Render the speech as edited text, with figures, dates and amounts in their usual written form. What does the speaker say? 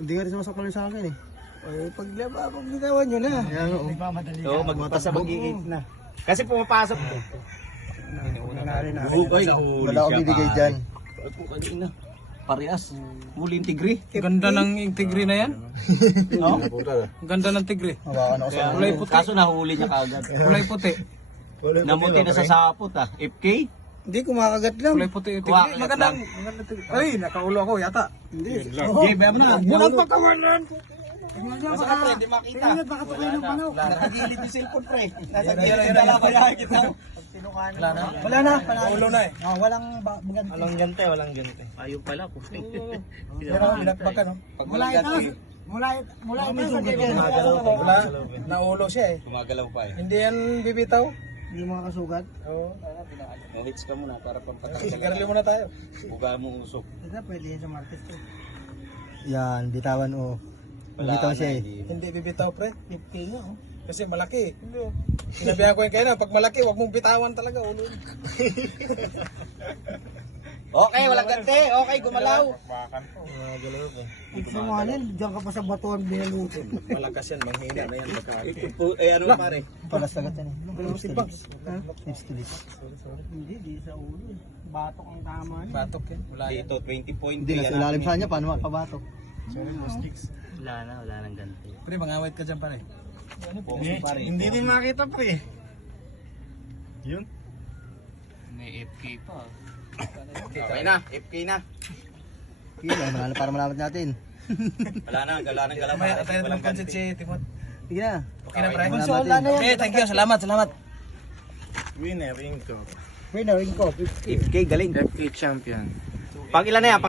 Hindi nga rin sumasakal sa akin eh. Ay, pag bitawan nyo na. Ayan o. Oo, magmata sa mag-iit na. Kasi pumapasok. Wala akong bibigay dyan. Parehas. Muling tigri. Ganda ng tigri na yan. No? Ganda ng tigri. Hawakan ako sa Kulay puti. Kaso nahuli niya kagad. Kulay puti. Namuti na sa sapot ah. FK? Hindi, kumakagat lang. Kulay puti yung tigri. Magandang tigri. Ay, nakaulo ako yata. Hindi. Okay, bayam na. Bulang pagkawalan. Masakit hindi makita. Baka ito kayo ng panaw. Nakagilid yung cellphone pre. Nasa gilid yung dalabayahin kita. Wala na. Ulo na eh. Walang bagante. Walang gante, walang gante. Ayun pala po. Pero binakbak ka no? Pag malagat ko eh. Mula may sugat. Wala. Naulo siya eh. Gumagalaw pa eh. Hindi yan bibitaw. Hindi makakasugat. Oo. No-hits ka muna para pampatanggal. Sigarilyo muna tayo. Buga mo usok. Ito pwede yan sa market to. Yan, bitawan o. Bitaw siya eh. Hindi bibitaw pre. 50 nga oh. Kasi malaki. Sinabihan ko yung kayo na, pag malaki, wag mong bitawan talaga. Ulo. Okay, walang gante. Okay, gumalaw. Ito mo yan, diyan ka pa sa batuan binalutin. Malakas yan, manghina na yan. Eh ano pare? Palasagat yan eh. Lips to lips. Hindi, di sa ulo eh. Batok ang tama niya. Batok yan. Wala yan. Dito 20.3. Hindi, nasa ilalim sa kanya, paano makabatok? Wala nang gante. Pre, mangawit ka dyan pare. Hindi din makita pre. Yun. May FK pa. Okay na, FK na. Yun, para malamat natin. Wala na, gala ng gala. May tayo ng pansit si Timot. Sige na. Okay na pre. Wala na yan. Okay, thank you. Salamat. Winner, ring ko. 50. FK galing. FK champion. Pag ilan na yan?